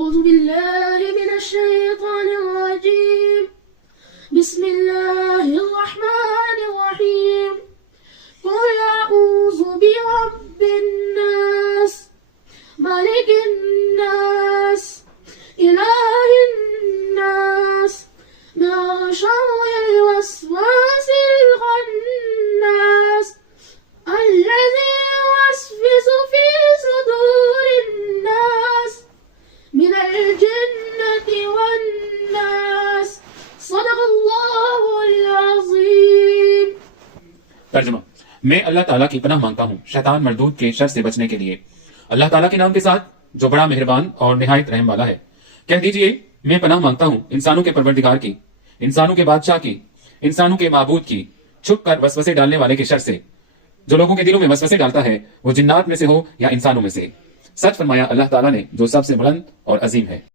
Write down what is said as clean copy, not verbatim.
أعوذ بالله من الشيطان الرجيم بسم الله الرحمن الرحيم قل أعوذ برب الناس ملك الناس إله الناس من شر الوسواس الخناس الذي يوسوس في صدور الناس من الجنة والناस صدق الله العظीम। तर्जुमा। मैं अल्लाह ताला की पनाह मांगता हूँ शैतान मरदूद के शर से बचने के लिए, अल्लाह ताला के नाम के साथ जो बड़ा मेहरबान और निहायत रहम वाला है। कह दीजिए मैं पनाह मांगता हूँ इंसानों के परवरदिगार की, इंसानों के बादशाह की, इंसानों के माबूद की, छुप कर वसवसे डालने वाले के शर से। जो लोगों के दिलों में वसवसे डालता है वो जिन्नात में से हो या इंसानों में से। सच फरमाया अल्लाह ताला ने जो सबसे बुलंद और अजीम है।